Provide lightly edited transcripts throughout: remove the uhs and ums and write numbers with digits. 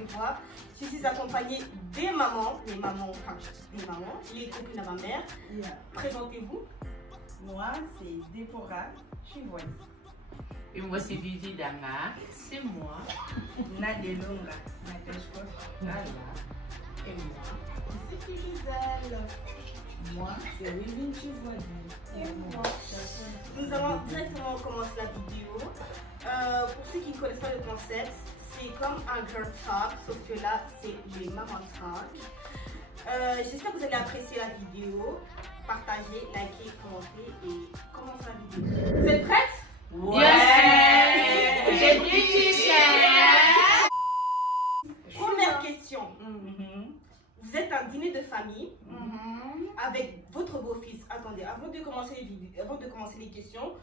le voir. Je suis accompagnée des mamans, les mamans, enfin des mamans, les copines à ma mère. Présentez-vous. Moi, c'est Déborah Chivoine. Et moi, c'est Vivi Dama. C'est moi. Nadelonga. Nateshko. Voilà. Et moi. C'est Gisèle. Moi, c'est Vivi Chivoine. Et moi. Nous allons directement commencer la vidéo. Pour ceux qui ne connaissent pas le concept, c'est comme un girl talk, sauf que là, c'est les mamans talk. J'espère que vous allez apprécier la vidéo. Partagez, likez, commentez et commencez la vidéo. Vous êtes prêtes? Ouais! J'ai pris t-shirt! Première question. Vous êtes un dîner de famille avec votre beau-fils. Attendez, avant de commencer les questions,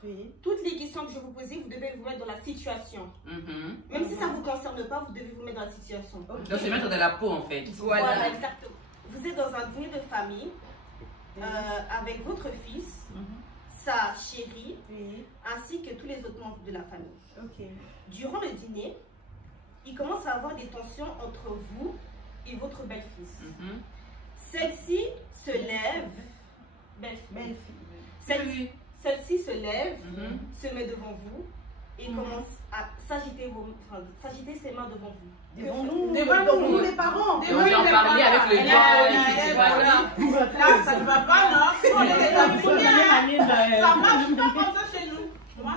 toutes les questions que je vais vous poser, vous devez vous mettre dans la situation. Même si ça ne vous concerne pas, vous devez vous mettre dans la situation. Donc, se mettre dans la peau en fait. Voilà, exactement. Vous êtes dans un dîner de famille avec votre fils, sa chérie, ainsi que tous les autres membres de la famille. Durant le dîner, il commence à avoir des tensions entre vous et votre belle-fils. Celle-ci se lève, celle-ci se lève, se met devant vous et commence à s'agiter ses mains devant vous. Devant nous, les parents. On vient en parler avec le gars. Là, ça ne va pas, non? Ça marche pas comme ça chez nous. Moi,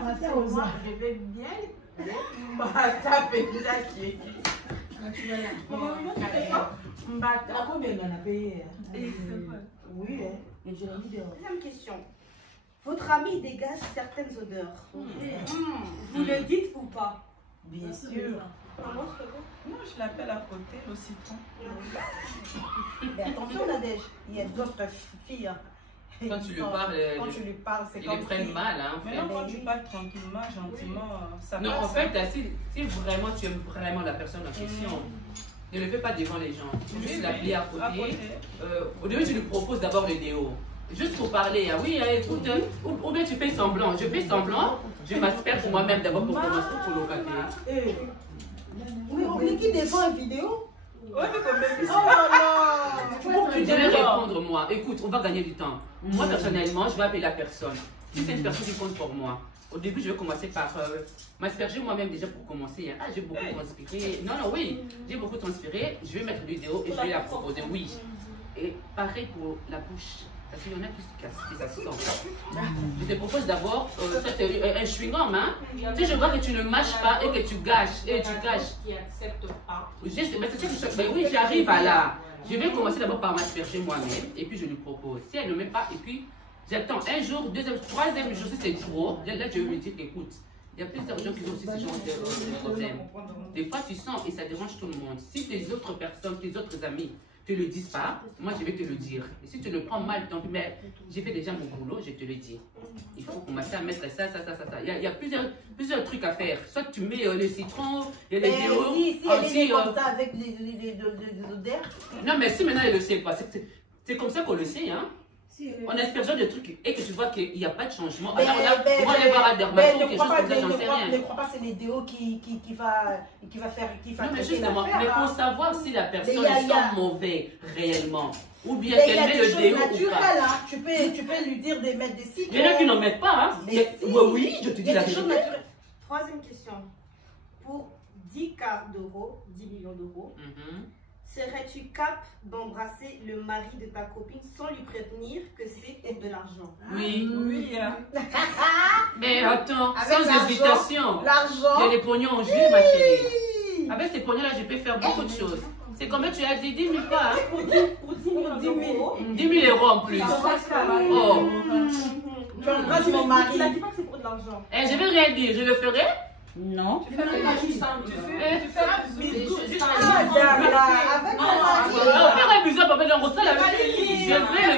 je vais bien taper là qui est. Combien on a payé? Oui, et je l'ai mis dehors. Deuxième question. Votre ami dégage certaines odeurs. Vous le dites ou pas? Bien sûr. Comment je fais? Non, je l'appelle à côté, le citron. Mais attention, Nadège, il y a d'autres filles. Quand tu lui parles, c'est ils comme les prennent mal. Hein, mais non, quand tu parles tranquillement, gentiment, ça passe. Non, en fait, si vraiment tu aimes vraiment la personne en question, ne le fais pas devant les gens. Juste l'appeler à côté. Au début, tu lui proposes d'abord le déo. Juste pour parler, oui, écoute, ou bien tu fais semblant. Je fais semblant, je m'asperge moi-même d'abord pour commencer pour le café. Oui, on dit qui défend une vidéo? Oui, mais quand même. Oh là Je vais répondre moi. Écoute, on va gagner du temps. Moi, personnellement, je vais appeler la personne. Si c'est une personne qui compte pour moi, au début, je vais commencer par m'asperger moi-même déjà pour commencer. Ah, j'ai beaucoup transpiré. Non, oui, j'ai beaucoup transpiré. Je vais mettre une vidéo et je vais la proposer. Oui. Et pareil pour la bouche. Parce qu'il y en a qui s'assentent. Je te propose d'abord un chewing-gum. Hein? Si je vois que tu ne mâches pas et que tu gâches, Qui accepte pas. Oui, j'arrive à là. Je vais commencer d'abord par m'asperger moi-même et puis je lui propose. Si elle ne met pas, et puis j'attends un jour, deuxième, troisième jour, si c'est trop, là je vais lui dire écoute, il y a plusieurs gens qui ont aussi ce genre de problème. Des fois tu sens et ça dérange tout le monde. Si tes autres personnes, tes autres amis, te le disent pas, moi je vais te le dire. Et si tu le prends mal, tant pis, mais j'ai fait déjà mon boulot, je te le dis. Il faut commencer à mettre ça. Il y a plusieurs trucs à faire. Soit tu mets le citron, il y a les déos. Si elle est comme ça avec les odeurs. Non, mais si maintenant elle le sait pas, c'est comme ça qu'on le sait, hein. On asperge des trucs et que tu vois qu'il n'y a pas de changement. Alors là, on va aller voir un dermatologue, quelque chose comme ça, j'en sais rien. Ne crois pas c'est les déos qui va faire. Non, mais justement, mais pour savoir si la personne sent mauvais réellement, ou bien qu'elle met le déo ou pas. Tu peux lui dire de mettre des citrons. Il y en a qui n'en mettent pas, hein. Oui, je te dis la vérité. Troisième question. Pour 10 d'euros, 10 millions d'euros, serais-tu cap d'embrasser le mari de ta copine sans lui prévenir que c'est pour de l'argent? Oui. Oui. Mais attends, sans hésitation. L'argent. Il y a les pognons en jus, ma chérie. Avec ces pognons-là, je peux faire beaucoup de choses. C'est comme tu as dit, 10 000 pas. Pour 10 000 euros. 10 000 euros en plus. Oh. Tu embrasses mon mari. Il a dit pas que c'est pour de l'argent. Je vais rien dire, je le ferai. Non. Tu fais un bisou. Je vais le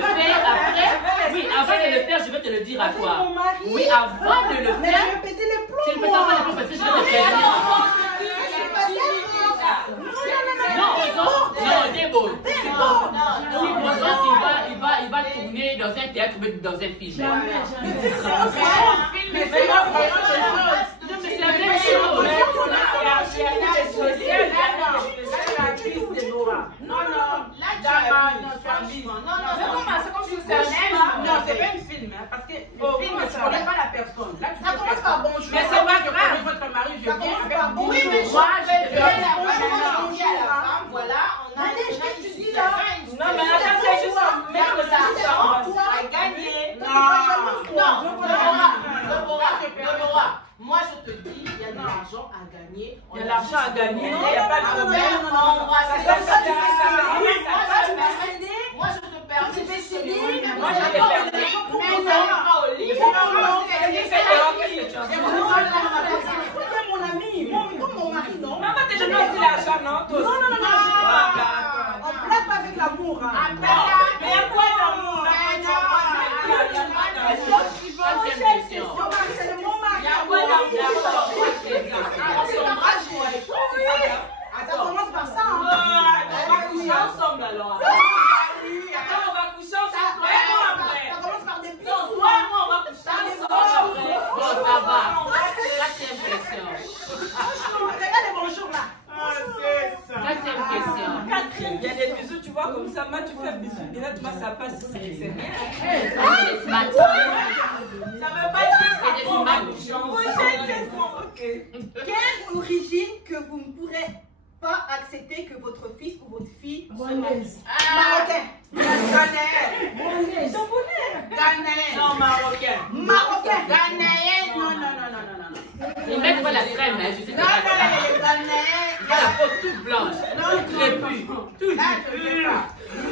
faire après. Oui, avant de le faire, je vais te le dire à toi. Oui, avant de le faire. Mais je vais péter les plombs. Tu ne peux pas les plombs parce que je vais te prévenir. Non, Débo. Il va tourner dans un théâtre, mais dans un film. Mais c'est la même chose. franchement. Non, c'est comme si c'est un film. Non, c'est pas un film, parce que le film, tu ne connais pas la personne. Là, tu commences par bonjour. Mais c'est pas grave. Votre mari, je viens faire bonjour. Oui, mais moi, je vais à la femme, voilà, on a dit là. Non, mais attends, c'est juste mettre l'argent à gagner. Moi, je te dis, il y a de l'argent à gagner. Il y a l'argent à gagner, il n'y a pas de problème. Moi, je te permets. Je vais céder. Moi, je te permets. Mais pas au lit. C'est mon ami. Mon mari, non. Mais pas te donner l'argent, non. Non. On blague pas avec l'amour. Mais il y a quoi d'amour? Ça commence par ça. On va coucher ensemble alors. On va coucher ensemble. Ça commence par des pieds. Non, toi et moi, on va coucher ensemble. Bon, ça va. Quatrième question. Regarde les bonjours là. Quatrième question. Il y a des bisous, tu vois, comme ça, tu fais bisous. Et là, tu vois, ça passe. C'est bien. Ça veut pas dire que c'est des smarts. Prochaine question. Quelle origine que vous ne pourrez pas accepter que votre fils ou votre fille se marie? Marocain. Ghanéen. Non, marocain. Marocain. Ghanéen. Non. Ils mettent pas la crème, hein, je sais pas. Non, Ghanéen. La peau toute blanche. Toutes les pus. Toutes les pus.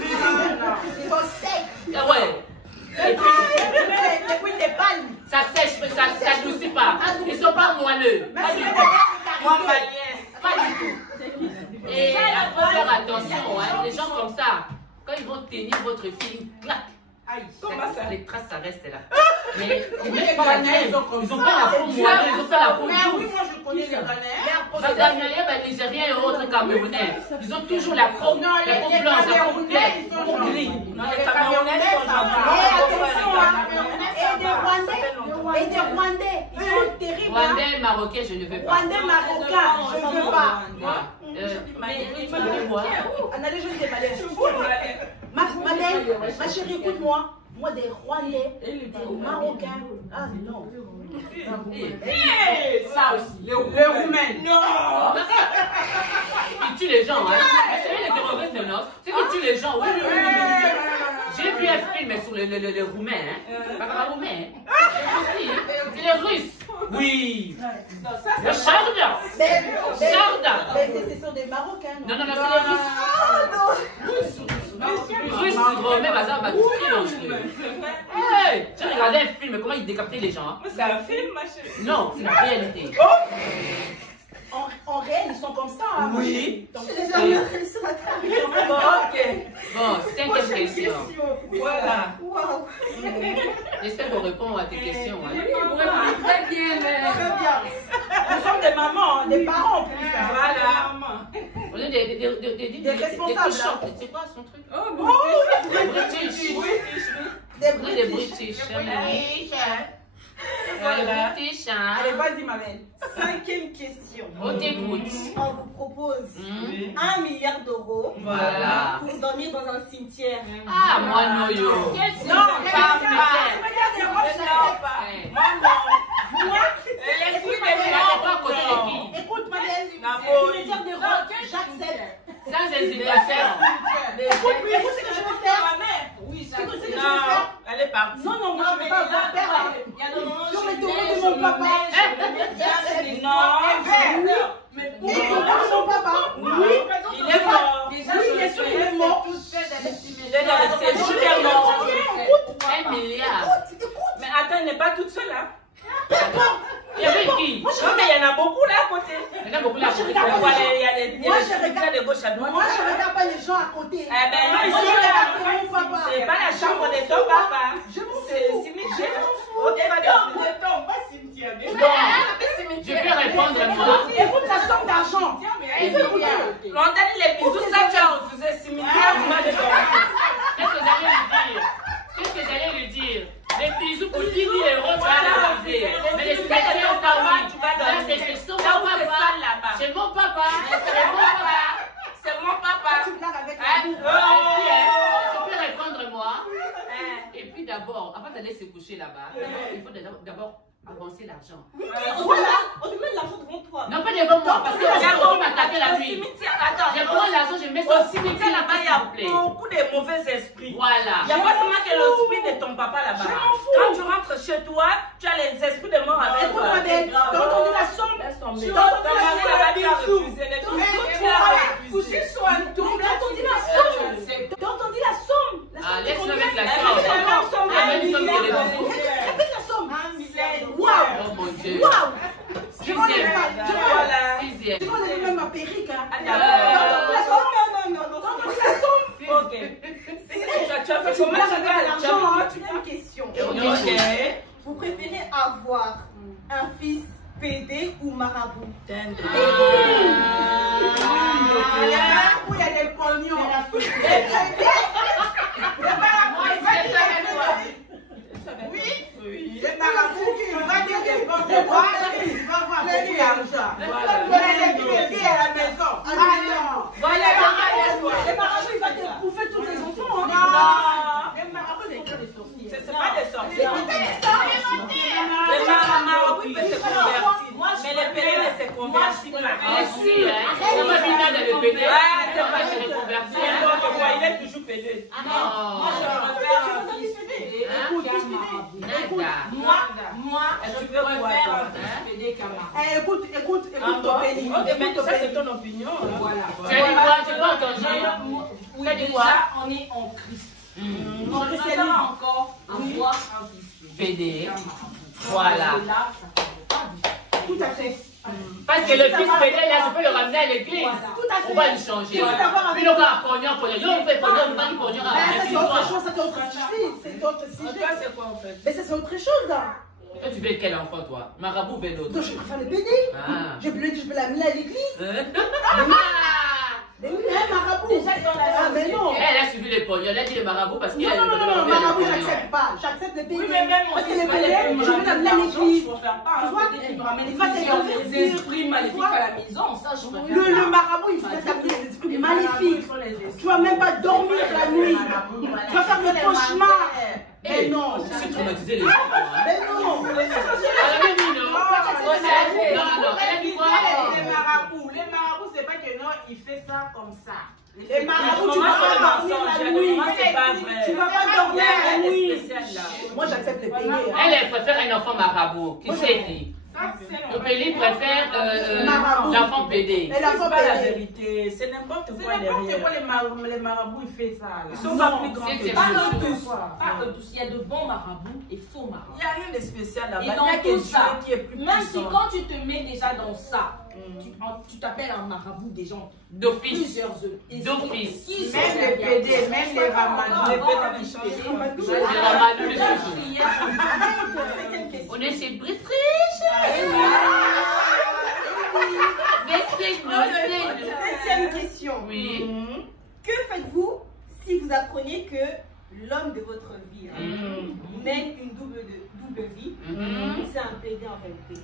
Ils sont secs. Ah ouais. Et puis, des palmes. ça sèche, ça adoucit pas. Ils sont pas moelleux. Pas du tout. Moi, malien. Pas du tout. Et il faut faire attention, hein, les gens comme ça, quand ils vont tenir votre fille, clac. Comment ça? Les traces, ça reste là. Mais ils mettent pas la crème. Ils ont pas la peau moelleux, ils ont pas la peau Mais oui, douce. moi je connais les Ghanéens. Les Ghanéens, les Nigériens et autres Camerounais, ils ont toujours la peau blanche, la peau claire, la peau gris. Non, les Camerounais sont Et des Rwandais, ils sont terribles. Rwandais, Marocains, je ne veux pas. Rwandais, Marocains, je ne veux pas. On a des jeunes des Maliens. Ma chérie, écoute-moi. Moi, des Rwandais, des Marocains. Ah non. Ça aussi, les Roumains. Non. Ils tuent les gens, hein. C'est les terroristes de Nord. C'est qu'ils tuent les gens, oui. J'ai vu un film sur les Roumains, hein. Pas les Roumains, hein. C'est les Russes. Oui. Le Chardin. Ce sont des Marocains. Non, c'est les Russes. Russes, Romains, bazar, bah, tout mélange. Hey, j'ai regardé un film, comment ils décapitaient les gens. C'est un film, ma chérie. Non, c'est la réalité. En réel, ils sont comme ça. Hein, oui. Je les ai regardés sur la table. Bon, cinquième question. Voilà. Waouh. J'espère qu'on répond à tes questions. Hein. Vous répondez très bien, très bien. Nous sommes des mamans, des parents en plus. Voilà. On est des responsables. C'est quoi son truc? Des British. Des British. Voilà. British, hein. Allez, vas-y, ma belle. Cinquième question. On t'écoute. On vous propose 1 milliard d'euros Voilà. pour dormir dans un cimetière. Ah, moi, non, yo. Non, écoute, ma belle, cimetière des rocs, j'accepte. Sans hésitation. Écoute ce que je vais faire. Oui, C'est ce que je vais faire. Elle est partie. Non, moi je ne vais pas avoir peur. Sur les taureaux de mon papa. Mais pour mon papa, oui, il est mort. Il est sûr qu'il est mort. Il est dans le séjour, il est mort. 1 milliard. Mais attends, elle n'est pas toute seule là. Il y avait qui? Non, mais il y en a beaucoup là à côté. Il y en a beaucoup là. Il y a des de gauche à droite. Moi, je ne regarde pas les gens à côté. Eh ben, non, Moi, je regarde mon papa. c'est pas la chambre de ton papa. Je m'en C'est le cimetière. On est pas pas cimetière. Je peux répondre moi. Écoute la somme d'argent. On t'a dit les bisous, ça tu as refusé cimetière. Qu'est-ce que j'allais lui dire? Les bisous pour 10 000 euros, tu vas la refuser. Mais les spectateurs, tu vas donner. C'est mon papa. C'est mon papa. C'est mon papa. C'est mon papa. Tu blagues avec Hein? la boue. d'abord, avant d'aller se coucher là-bas, il faut d'abord avancer l'argent. Voilà, on te met l'argent devant toi. Non, pas devant moi, parce que j'ai vraiment m'attaquer la nuit. J'ai vraiment l'argent, je mets ça au cimetière là-bas, il y a beaucoup de mauvais esprits. Voilà. Il n'y a pas seulement que l'esprit de ton papa là-bas. Quand tu rentres chez toi, tu as les esprits de mort avec toi. T'as entendu la somme? Laisse tomber. Ton mari là-bas, tu as refusé les tout. Tu as refusé. T'as entendu la somme? Ah, laisse-le avec la somme. La même somme que les bisous. Répète la somme. Waouh! Oh mon Dieu! Waouh! Sixième. Tu vois même ma perruque. Non. Ok. Tu as fait comment l'argent? Tu as une question. Ok. Vous préférez avoir un fils PD ou marabout? Il y a des pognons. Oui, les marabouts qui vont dire des portes de bois, il va avoir beaucoup d'argent. Les à la maison. Ah non. Voilà, les marabouts, il va te bouffer tous les enfants. Non. Les marabouts, c'est pas des sorciers. C'est pas des sorciers. Les marabouts, ils peuvent se convertir. Mais les PD ne se convertissent pas. Merci, hein. On va venir dans le PD. C'est pas chez les convertis. Il est toujours PD. Écoute, moi, tu veux préfère PD qu'un écoute, Topeli. Ok, ça c'est ton opinion. Voilà. Tu as dit quoi? Tu n'as pas entendu? Oui, déjà, on est en Christ. On ne peut pas encore avoir un fils. PD. Voilà. Tout à fait. Parce que le fils PD, là, je peux le ramener à l'église. On va le changer. Puis on va pognon. On fait pognon, on va lui pognon. C'est autre chose, c'est autre sujet. C'est autre sujet. C'est quoi en fait? Mais ça, c'est autre chose là. Toi, tu veux quel enfant, toi? Marabout ou l'autre? Donc, je préfère le PD. Ah. Je peux l'amener à l'église. Mais oui, un marabout. Ah, mais non. Elle a suivi les pognons. Elle a dit les marabouts parce qu'il a Non, marabout, j'accepte pas. J'accepte le PD. Oui, mais même parce que le PD, je veux l'amener à l'église. Tu vois, il va se les esprits maléfiques à la maison. Ça, je préfère. Le marabout, il faut t'amener les esprits maléfiques. Tu vas même pas dormir la nuit. Tu vas faire des cauchemars. Mais non. Je suis traumatisé les gens. Mais non. Elle avait dit non. Non, elle a dit quoi? Les marabouts, c'est pas que non, il fait ça comme ça. Les marabouts, tu vas pas dormir la nuit. C'est pas vrai. Tu vas pas dormir la nuit. Moi, j'accepte les payer. Elle préfère un enfant marabout. Qui s'est dit? Topeli préfère l'enfant PD. C'est pas la vérité. C'est n'importe quoi derrière. Les marabouts, ils font ça. Ils sont pas plus grands que Pas tous. Pas tous. Il y a de bons marabouts et faux marabouts. Il n'y a rien de spécial là-bas. Et dans tout ça, qui est plus même si quand tu te mets déjà dans ça, tu t'appelles un marabout des gens. D'office. D'office. Même les PD, même les ramadous. Les PD qui changent. Les ramadous, les chouchous. On est chez Britriche. Deuxième question. Oui. Que faites-vous si vous apprenez que l'homme de votre vie mène une double vie? C'est un PD en réalité.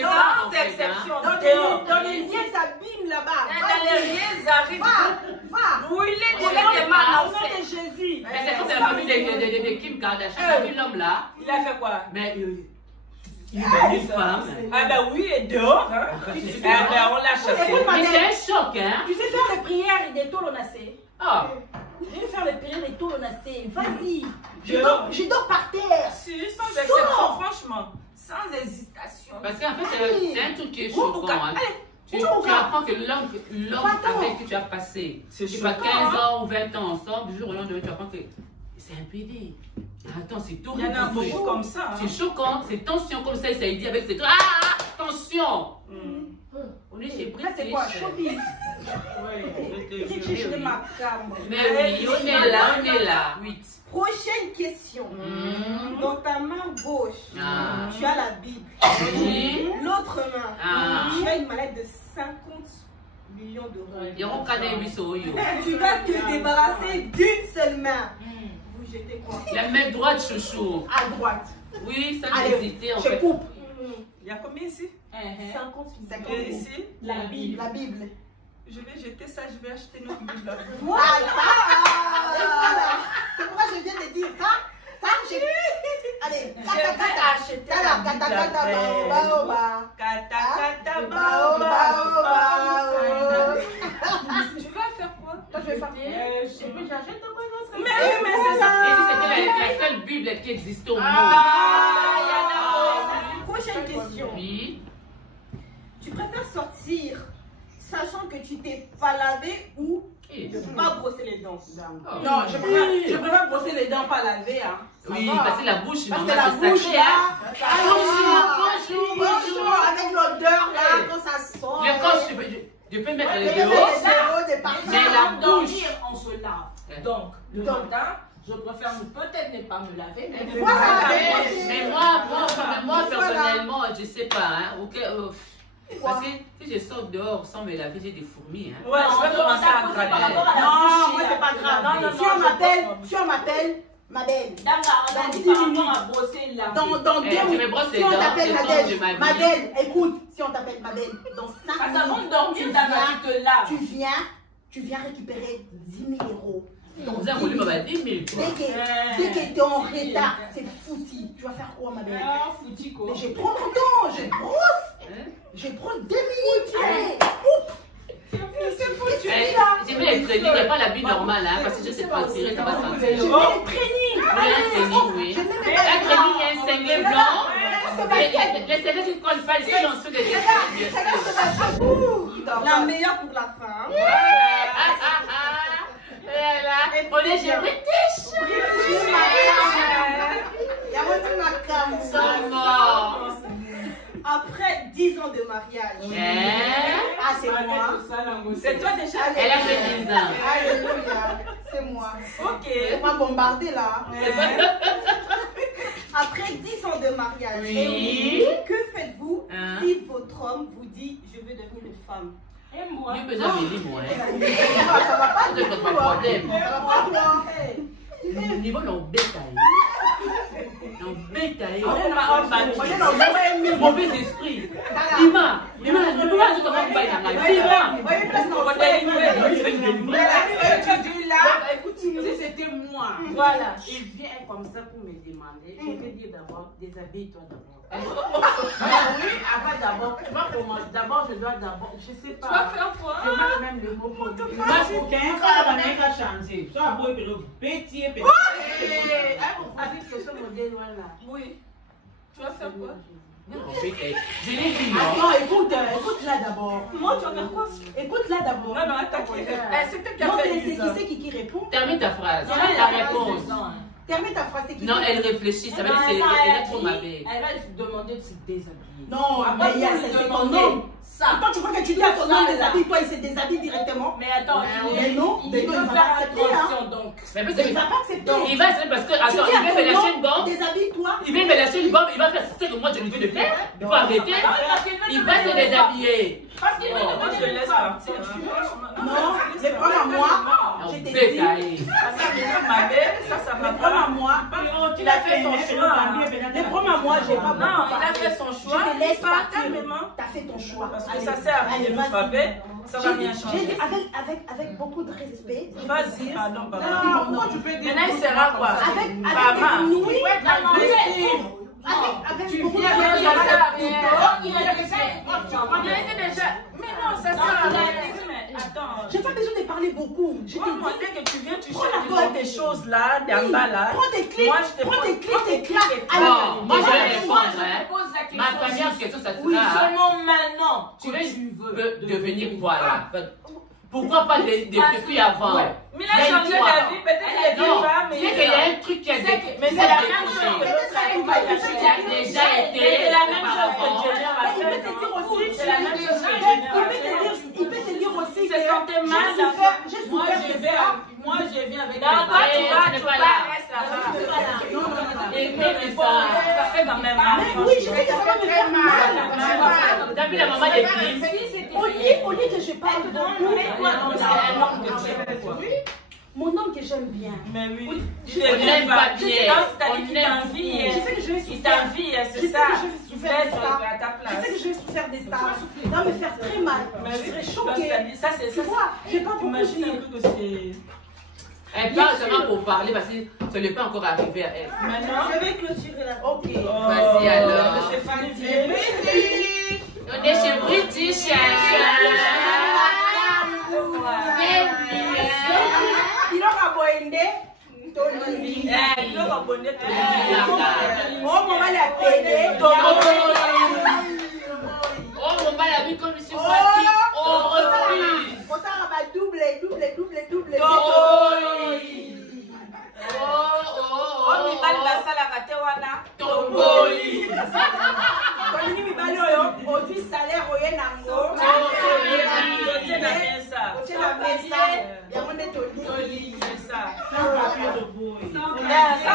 Sans exception. Dans les liens, ça bime là-bas. Dans les liens, arrive. Va. Brûler des mains. Au nom de Jésus. Mais c'est comme la famille de Kim Kardashian. Vu l'homme là. Il a fait quoi? Mais il a une femme. Ah ben oui, et dehors. Ah ben on l'a chassé. Mais c'est un choc, hein? Tu sais faire les prières des Tolonacés? Ah. Je vais faire les prières des Tolonacés. Vas-y. Je dors par terre. Si, sans exception, franchement. Sans hésitation. Parce qu'en fait, c'est un truc qui est choquant. Hein. Tu apprends que l'homme avec qui tu as passé, tu pas 15 ans ou 20 ans ensemble, du jour au lendemain, tu apprends que c'est un PD. Attends, c'est tout. Il y en a beaucoup comme ça. C'est choquant, c'est tension comme ça, il dit avec ses trucs. Ah, tension. On est chez Brice. Là, c'est quoi? Showbiz. Mais oui, on est là. 8. Prochaine question. Dans ta main gauche, tu as la Bible. L'autre main, tu as une mallette de 50 millions d'euros. Tu vas te débarrasser d'une seule main. Vous jetez quoi? La main droite, chouchou. À droite. Oui, ça j'ai hésité en je fait. coupe. Il y a combien ici? 50 Et ici, la Bible. Je vais jeter ça, je vais acheter notre Bible. Voilà. C'est pourquoi je viens de dire ça. Ça, j'ai... Allez, kata Tu vas faire quoi? Toi, je vais faire quoi? J'achète quoi d'autre? Mais c'est ça. Et si c'était la seule Bible qui existe au monde? Prochaine question. Oui. Tu préfères sortir sachant que tu t'es pas lavé ou ne pas brosser les dents? Non, je préfère brosser les dents, pas laver. Hein. Oui, parce que la bouche, parce que la bouche là, bonjour, avec l'odeur là, quand ça sort. Le corps, je peux mettre les dehors, mais la bouche, on se lave. Donc, le matin, je préfère peut-être ne pas me laver, mais moi personnellement, je sais pas, hein, parce que si je sors dehors sans me laver, j'ai des fourmis. Hein. Ouais, je vais commencer à gratter. Non, moi c'est pas grave. Si on m'appelle, ma belle. Dans 10 minutes. Dans 2 minutes. Si on t'appelle ma belle, écoute, si on t'appelle ma belle, dans 5 minutes, tu viens récupérer 10 000 euros. Vous avez voulu me 10 000. Dès que tu es en retard, c'est foutu. Tu vas faire quoi, ma belle? Mais je prends mon temps, je brosse. Je prends 2 minutes. Allez, c'est foutu. Je mets les trainings, il n'y a pas l'habit normal, hein, parce que je sais transpirer, ça va sentir. Je mets les trainings. Un training, oui. Un training, un cinglé blanc. Les cinglés qui ne collent pas, ils sont dans ceux des La meilleure pour la fin. On est chez British. Après 10 ans de mariage. Ah, c'est moi. C'est toi déjà. Elle a fait 10 ans. Alléluia. C'est moi. Ok. On va bombarder là. Après 10 ans de mariage, oui. Que faites-vous si votre homme vous dit je veux devenir une femme? Et moi? Je peux jamais dire moi. Ça va pas Je n'ai pas de problème. Ça va pas toi. Niveau non bétail. Non bétail. Mauvais esprit. Dis-moi, je te rends pas dans la écoute, si c'était moi, Voilà, il vient comme ça pour me demander. Je vais dire d'abord, déshabille-toi d'abord. Oui, avant d'abord, tu vas commencer. D'abord, je dois d'abord, je sais pas. Tu vas faire quoi? Je mets même le mot pour dire. Moi, pour 15 ans, on a changé. Ça va être le petit. Vous avez que ce modèle là. Oui. Tu vas faire quoi? Je l'ai dit. Attends, écoute là d'abord. Moi, tu vas faire quoi? Écoute là d'abord. Non, attends. C'est peut-être Non, c'est qui répond? Termine ta phrase. Ta réponse. Termine ta phrase, c'est qui? Non, elle réfléchit. Ça veut dire qu'elle est trop mabée. Elle va se demander de se déshabiller. Non, mais c'est ton nom. Quand tu vois que tu dis à ton homme déshabille-toi, il se déshabille directement. Mais attends, mais non, il veut faire attention donc. Mais il va pas accepter. Il va essayer parce que, attends, il veut me lâcher une bombe. Déshabille-toi. Il veut me lâcher une bombe, il va faire ce que moi je lui veux de faire. Il faut arrêter. Il va se déshabiller. Parce qu'il veut Moi, je laisse partir. Non, les prends à moi. Je t'ai dit. Ça va Les prends à moi. Il a fait son choix. Les prends à moi, j'ai pas beaucoup. Non, il a fait son choix. Je te laisse partir. Calmement. T'as fait ton choix. Parce que ça sert à rien de me frapper. Ça va rien changer. Avec beaucoup de respect. Vas-y, pardon, papa. Maintenant, tu peux dire. Maintenant, il sera quoi? Avec Maman. nous. Tu Avec beaucoup de viens respect. Mais non, ça sert à rien. Attends. J'ai pas besoin de parler beaucoup. Je te dis. Dès que tu viens, tu cherches des choses là, d'en bas là. Prends tes clips. Prends tes clips, tes claques. Non, moi je vais répondre. pose la question. Ma première question, ça Oui, sera. seulement maintenant. Tu veux devenir quoi là? Pourquoi pas depuis avant? Mais il a changé la vie, peut-être qu'il est plus femme. C'est qu'il y a un truc qui a Mais c'est la même chose que l'autre qui a déjà été c'est la même chose que Jenner a Il peut fait. te dire aussi. C'est la même chose que Jenner a fait. Il peut te dire aussi Il se sentait mal. Moi, je viens avec Non, toi, tu vas, reste là-bas. Ça fait quand même mal. Oui, je sais que ça va me faire mal. T'as vu la maman des filles? Au lieu que je parle beaucoup, mon homme que j'aime bien. Mais oui, On n'aime pas bien. Il t'envie, c'est ça. Je souffert de ça. Je sais que je vais souffrir de ça. Ça va me faire très mal. Je serais choquée. Ça, c'est ça. Tu vois, j'ai pas beaucoup Imagine un peu que c'est... Elle parle seulement pour parler parce que ça n'est pas encore arrivé à elle. Maintenant, je vais clôturer la Ok. Vas-y alors. C'est fini. On est chez British. Il aura boindé. Il aura abonné. Oh, maman l'a payé. Oh, mon mal a vu comme ici. Voici. Oh, on s'en va double. Oh, mibali basalaka te wana. Tomboli. Kolini mibali oyo ozwi salaire oye nango. Otie na mesa. Otie na mesa. Yango nde toli. Sans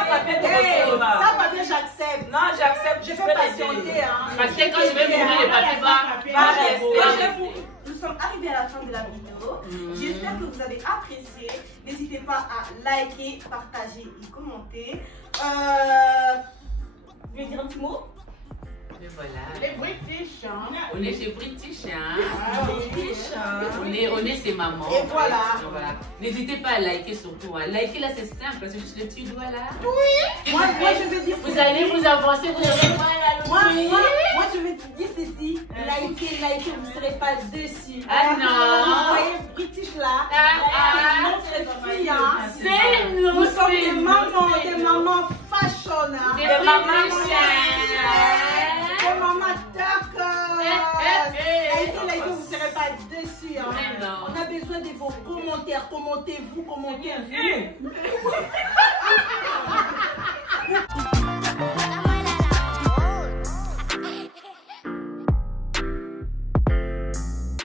papier de Kosoba. Sans papier, j'accepte. Non, j'accepte. Je peux patienter. Parce que quand je vais m'ouvrir les papiers, va rester. Nous sommes arrivés à la fin de la vidéo. J'espère que vous avez apprécié. N'hésitez pas à liker, partager et commenter. Je vais dire un petit mot. Et voilà. Les British, hein. On est chez British, hein. British. On est ses mamans. Et voilà. Voilà. N'hésitez pas à liker surtout. Hein. Liker là, c'est simple. C'est juste le petit doigt là. Oui. Moi, je vais dire. Vous allez vous avancer. Vous allez voilà le moi, je vais te dire ceci. Likez, vous ne serez pas déçus. Ah non. Vous voyez British là. Notre fille, hein. C'est nous. Nous sommes des mamans fashion. Des mamans des mamans talk. Likez, vous ne serez pas déçus. Hein. On a besoin de vos commentaires. Commentez-vous.